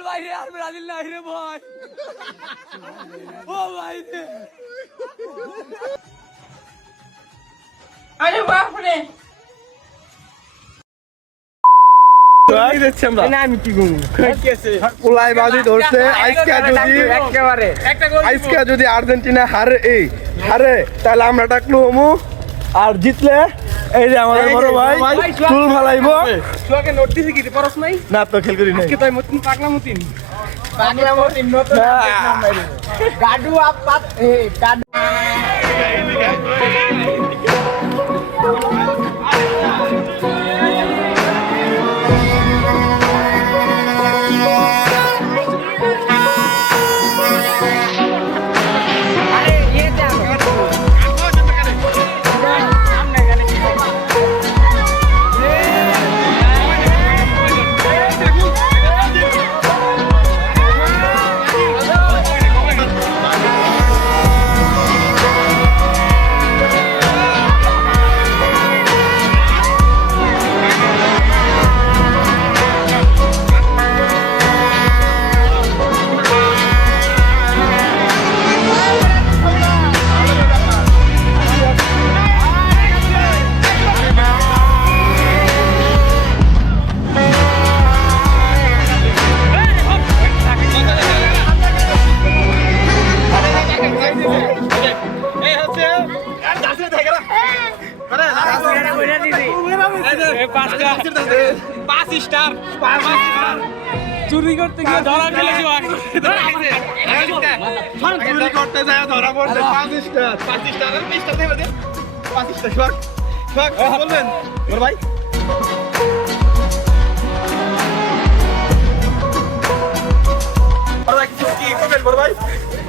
আমার ভাই রে আর ব্রাজিল নাই রে ভাই ও ভাই রে আরে বাপ রে আমি কি করবো পোলাই বাজি ধরছে আজকে যদি আর্জেন্টিনা হারে তাহলে আমরা ডাকলু হমু আর জিতলে এই যে আমাদের বড় ভাই চুল ফালাইবো তোকে নোট দিছি কি পরশ নাই না তো খেল করি নাই আজকে তাই মতিন পাগলা মতিন নতুন গাডু আপাত গাডু চুরি করতে গিয়ে ধরা খেলেছি চুরি করতে যায় ধরা পড়ছে 5 স্টার আর 20 স্টার দেবে 5 স্টার শক বলবেন বড় ভাই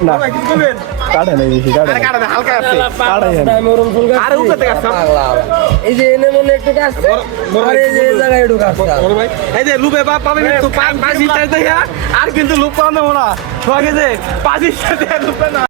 না কাটে নাই বেশি কাটে হালকা আছে আর উপরে থেকে আসছে এই যে এনে মনে একটু কাজ আর এই যে জায়গায় একটু কাজ বড় ভাই এই যে লুপে পাবে কিন্তু 5 স্টার দেয়া আর কিন্তু লুপ পাওয়া না শোয়া গেছে 5 স্টার দেয়া লুপে না